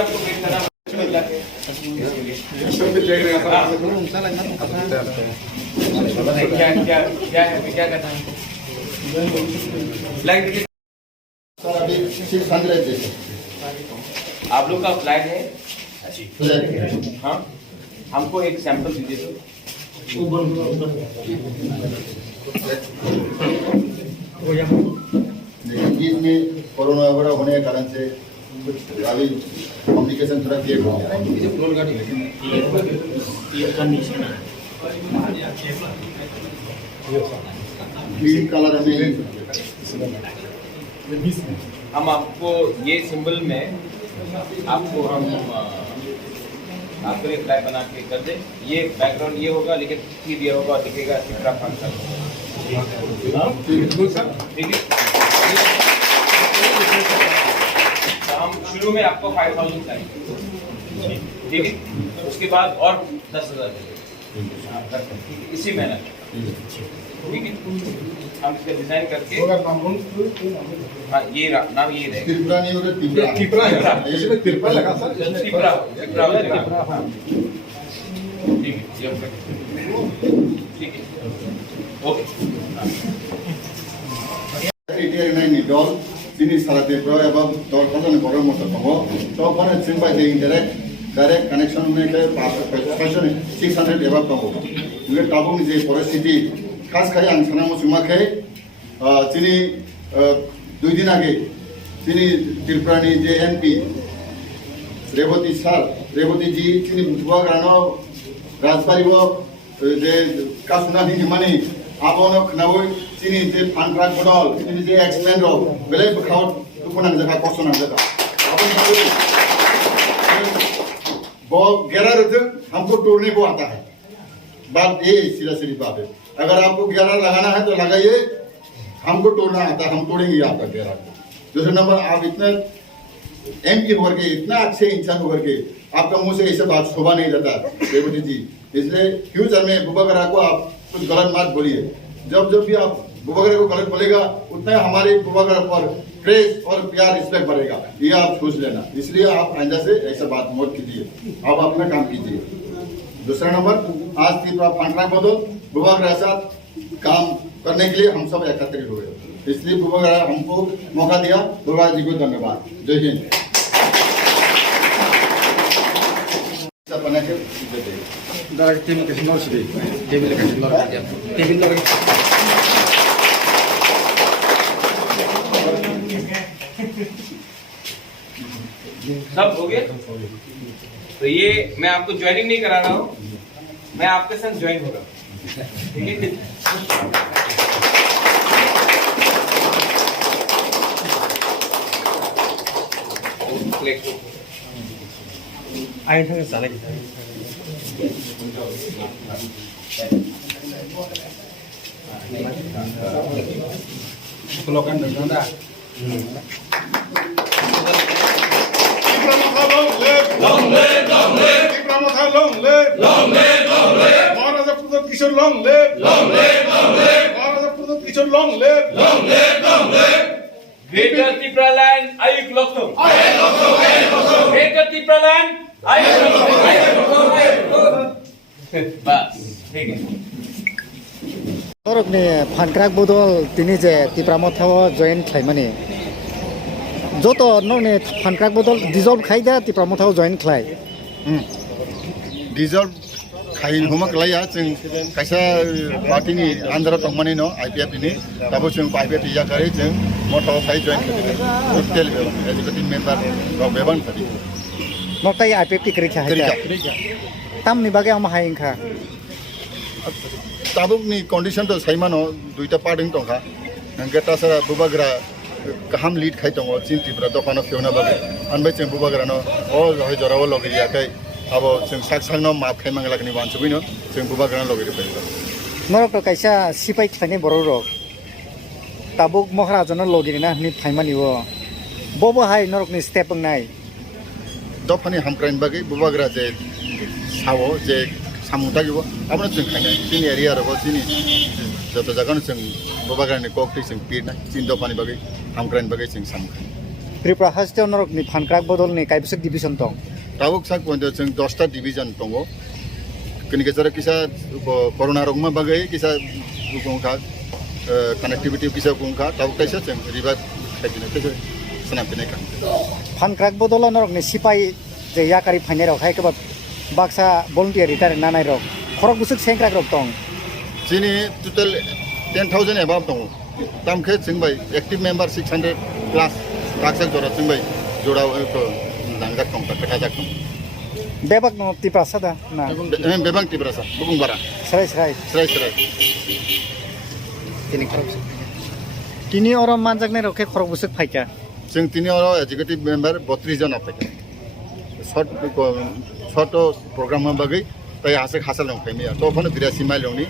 आपको वेट करना क्या क्या क्या है क्या करना है फ्लाइट टिकट सर अभी 600 दे सकते आप लोग का फ्लाइट है हाँ हमको एक सैंपल दीजिए तो बीच में कोरोना वगैरह होने के कारण से कुछ अभी कम्युनिकेशन थोड़ा क्लियर हो गया ग्रीन कलर में हम आपको ये सिंबल में आपको हम आपके लिए फ्लैग बना के कर दे ये बैकग्राउंड ये होगा लेकिन फिर ये होगा दिखेगा सिक्रा फंक्शन ठीक है हम शुरू में आपको 5000 करेंगे ठीक है उसके बाद और 10,000 इसी महीने ठीक है हम इसका डिजाइन करके हाँ ये नाम ये रहेगा त्रिपुरा नहीं होगा त्रिपुरा लगा सर त्रिपुरा ठीक है ठीक है okay dol sini salah tepro ebang dol kasan borong motor kongo to phone simba de direct connection में के fashion 600 ebang kongo ये tabung जे परिस्थिति खास खाली आं साना मुसुमा के sini 2 दिन आगे sini त्रिपुरानी जे एमपी रेवती जी sini बुवा ग्रानो राजबारी वो जे कासुना नि माने आबोनो खनावै sini जे फानफ्राक बदल sini जे एक्सपेंड रो बेले बखाव दुखुनां जका कसनां जका वो गेरा रथ हमको तोड़ने को आता है बात ये सीधा सीधी बात है अगर आपको गेरा लगाना है तो लगाइए हमको तोड़ना आता है हम तोड़ेंगे आपका गेरा को दूसरा नंबर आप इतना एमपी होकर के इतना अच्छे इंसान होकर के आपका मुंह से ऐसे बात शोभा नहीं जाता रेवती जी इसलिए फ्यूचर में बुबागरा को आप कुछ गलत मत बोलिए जब भी आप बुबागरा को गलत बोलेगा उतना हमारे बुबागरा पर क्रेज और प्यार रिस्पेक्ट बढ़ेगा ये आप सोच लेना इसलिए आप आइंदा से ऐसा बात मत कीजिए आप अपना काम कीजिए दूसरा नंबर आज त्रिपुरा फांडरा बदल बुबागरा साथ काम करने के लिए हम सब एकत्रित हुए इसलिए बुबागरा हमको मौका दिया बुबागरा जी को धन्यवाद जय हिंद बना के टीम के सिंगल से टेबल का सिंगल कर दिया टेबल लगा सब हो गया तो ये मैं आपको ज्वाइनिंग नहीं करा रहा हूँ मैं आपके साथ ज्वाइन हो रहा हूँ ठीक है आए थे साले लोगन Nanda long live Pramotha long live Maharaja Pradhat Kishore long live Maharaja Pradhat Kishore long live Greater Tripura land Ayuk Lokthum Greater Tripura land Ayuk Lokthum बस ठीक है तरफनि फानग्राक बदल दिनै जे त्रिपुरामथाव जयेन खालामनि जत नोंनि फानग्राक बदल डिजल्भ खायदा त्रिपुरामथाव जयेन खालाय डिजल्भ खाइ हुमकलाया जों खायसा पार्टीनि आन्दाराव दंमानि न आइपिएफ नि दाबो जों आइपिएफ याखारै जों मथाव खाइ जयेन खालामो टोटेल एजुकेटिव मेम्बार राव बेबान खादि नताय आइपिएफ टिकरि खायदा तामनि बागे आम हायिंखा ताबुकनि कन्डिशन तो साइमानो दुइटा पार्टी दंखा गेटा सारा बुबाग्रा गाहाम लीड खाइ दङ चिन त्रिपुरा दखानाव फेवना बागे आनबाय जों बुबाग्रानो अ जय जराव लगियाखै अब जों साकसांनो माप खायमांगलाकनि वानसुबिनो जों बुबाग्रानो लगिरि फैयो नरक कायसा सिपाइ थाने बर' रक tabuk maharaja no logini na ni thaimani wo bobo hai norok ni step ngai दफानि हामक्राइन बागै बुबाग्रा जे सावो जे सामुता गिबो आबनो जों खायना जोंनि एरिया रबो जोंनि जत जागानो जों बुबाग्रानि ककटि जों पिरना चिन दफानि बागै हामक्राइन बागै जों सामुखा Tripura Haste norok ni phankrak bodol ni kaibsik division tong Tabuk sak point जों 10टा डिवीजन दंगो कनि गेजेराव किसा कोरोना रोगमा बागै किसा गुंखा कनेक्टिविटी किसा गुंखा ताबुक कायसा जों रिभार खायदिनो केसे सनापिने काम phankrak bodol norok ni sipai je yakari phainai rok hai kebab baksa volunteer ritare nanai rok khorok busuk sengkrak rok tong जोंनि टोटल 10,000 एबाव दङ तामखे जों बाय एक्टिभ मेम्बार 600 प्लस बाक्सा जरा जों बाय जराव लांगा दं कथा दं bebak no Tripura sada na बेबां तिब्रासा बुं बारा serai serai स्राय tini khorok tini orom manjak nai rok ke khorok busuk phaika जों तिनि अरो एजुकेटिभ मेम्बार 32 जन आफाके शॉर्ट प्रोग्राम बागै तय हासे हासल दं फैमिया तो फन 82 माइल दंनि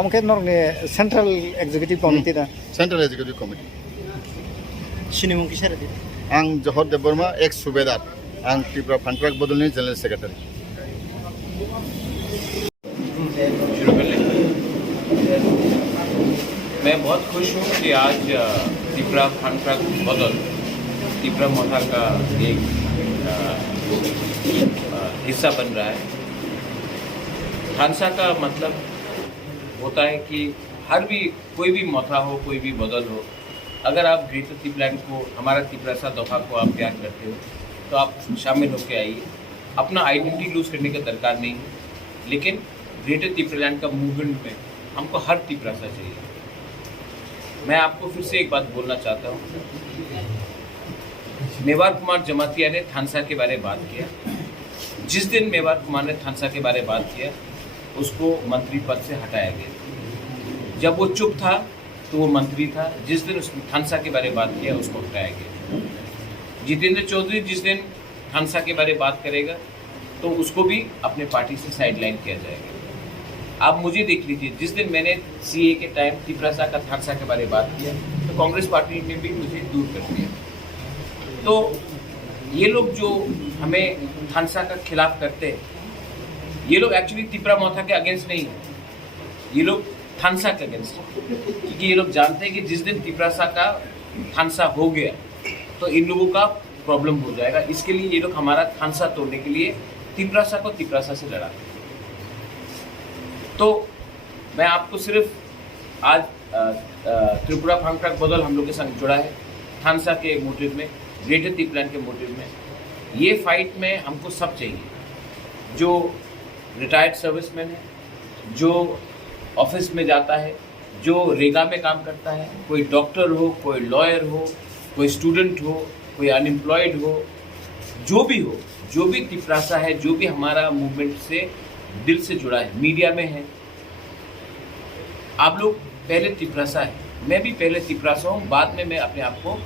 omke norok ni central executive committee da central executive committee sinimung kisar di आं जहर देबबर्मा एक्स सुबेदार आं त्रिपुरा फानक्राक बदलनि जनरल सेक्रेटारि शुरू कर लें। मैं बहुत खुश हूँ कि आज त्रिपुरा फानक्राक बदल त्रिपुरा मोथा का एक हिस्सा बन रहा है। थानसा का मतलब होता है कि कोई भी मोथा हो, कोई भी बदल हो, अगर आप ग्रेटर त्रिपुरालैंड को, हमारा त्रिपुरा दफा को आप प्यार करते हो तो आप शामिल होकर आइए। अपना आइडेंटिटी लूज करने का दरकार नहीं है, लेकिन ग्रेटर त्रिपुरालैंड का मूवमेंट में हमको हर त्रिपुरा चाहिए। मैं आपको फिर से एक बात बोलना चाहता हूँ, मेवार कुमार जमातिया ने थानसा के बारे में बात किया। जिस दिन मेवार कुमार ने थानसा के बारे में बात किया उसको मंत्री पद से हटाया गया। जब वो चुप था तो वो मंत्री था। जिस दिन उसने थानसा के बारे में बात किया उसको हटाया गया। जितेंद्र चौधरी जिस दिन थानसा के बारे में बात करेगा तो उसको भी अपने पार्टी से साइडलाइन किया जाएगा। आप मुझे देख लीजिए, जिस दिन मैंने सीए के टाइम त्रिपुरा का थानसा के बारे में बात किया तो कांग्रेस पार्टी ने भी मुझे दूर कर दिया। तो ये लोग जो हमें थानसा का खिलाफ करते हैं, ये लोग एक्चुअली त्रिपुरा मोथा के अगेंस्ट नहीं है, ये लोग थानसा के अगेंस्ट है। क्योंकि ये लोग जानते हैं कि जिस दिन त्रिपुरा का थानसा हो गया तो इन लोगों का प्रॉब्लम हो जाएगा। इसके लिए ये लोग हमारा थानसा तोड़ने के लिए त्रिपुरा को त्रिपुरा से लड़ा। तो मैं आपको सिर्फ आज त्रिपुरा फानक्राक बदल हम लोग के संग जुड़ा है थानसा के मोटिव में, ग्रेटर त्रिपुरालैंड के मोटिव में। ये फाइट में हमको सब चाहिए, जो रिटायर्ड सर्विसमैन है, जो ऑफिस में जाता है, जो रेगा में काम करता है, कोई डॉक्टर हो, कोई लॉयर हो, कोई स्टूडेंट हो, कोई अनएम्प्लॉयड हो, जो भी त्रिपुरा है, जो भी हमारा मूवमेंट से दिल से जुड़ा है, मीडिया में है। आप लोग पहले त्रिपुरा है, मैं भी पहले त्रिपुरा हूँ, बाद में मैं अपने आप को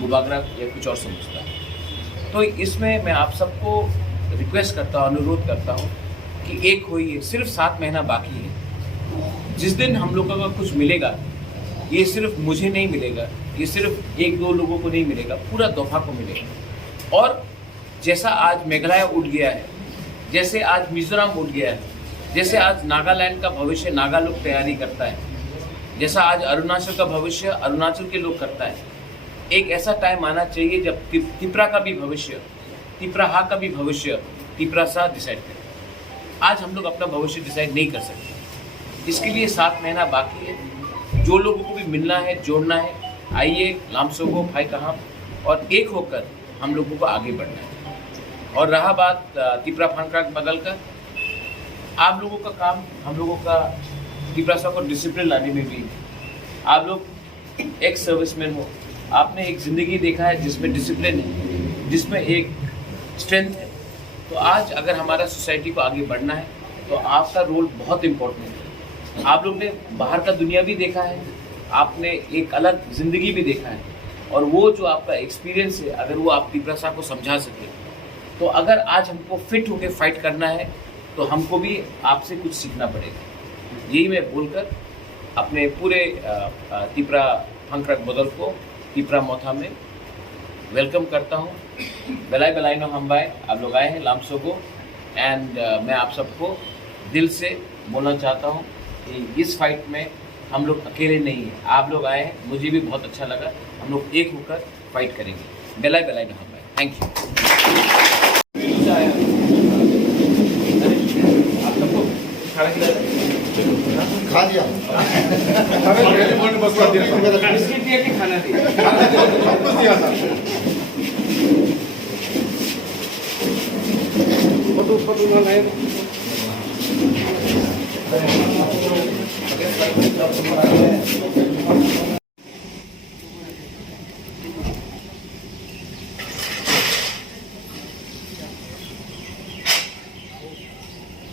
बुबागरा या कुछ और समझता हूँ। तो इसमें मैं आप सबको रिक्वेस्ट करता हूँ, अनुरोध करता हूँ कि एक होइए। सिर्फ 7 महीना बाकी है। जिस दिन हम लोगों को कुछ मिलेगा, ये सिर्फ मुझे नहीं मिलेगा, ये सिर्फ 1-2 लोगों को नहीं मिलेगा, पूरा दफा को मिलेगा। और जैसा आज मेघालय उठ गया है, जैसे आज मिजोरम उठ गया है, जैसे आज नागालैंड का भविष्य नागा लोग तैयारी करता है, जैसा आज अरुणाचल का भविष्य अरुणाचल के लोग करता है, एक ऐसा टाइम आना चाहिए जब त्रिपुरा का भी भविष्य, त्रिपुरा का भी भविष्य त्रिपुरा डिसाइड करे। आज हम लोग अपना भविष्य डिसाइड नहीं कर सकते। इसके लिए 7 महीना बाकी है। जो लोगों को भी मिलना है, जोड़ना है, आइए लामसोगो भाई कहाँ, और एक होकर हम लोगों को आगे बढ़ना है। और रहा बात त्रिपुरा फानक्राक बदल का, आप लोगों का काम, हम लोगों का त्रिपुरा को डिसिप्लिन लाने में भी। आप लोग एक्स सर्विसमैन हो, आपने एक ज़िंदगी देखा है जिसमें डिसिप्लिन है, जिसमें एक स्ट्रेंथ है। तो आज अगर हमारा सोसाइटी को आगे बढ़ना है तो आपका रोल बहुत इम्पोर्टेंट है। आप लोग ने बाहर का दुनिया भी देखा है, आपने एक अलग ज़िंदगी भी देखा है, और वो जो आपका एक्सपीरियंस है, अगर वो आप त्रिपुरा को समझा सके, तो अगर आज हमको फिट होकर फाइट करना है तो हमको भी आपसे कुछ सीखना पड़ेगा। यही मैं बोलकर अपने पूरे तिप्रा फंक्रक बदल को तिप्रा मोथा में वेलकम करता हूँ। बेलाई बेलाई नो हम भाई आप लोग आए हैं लामसो को एंड मैं आप सबको दिल से बोलना चाहता हूँ कि इस फाइट में हम लोग अकेले नहीं हैं, आप लोग आए हैं, मुझे भी बहुत अच्छा लगा। हम लोग एक होकर फाइट करेंगे। बेलाई बेलाई नो हम भाई, थैंक यू। आप सबको खाना खिलाया खा लिया बिस्किट दिया कि खाना दिया? सब कुछ दिया था। फोटो लाए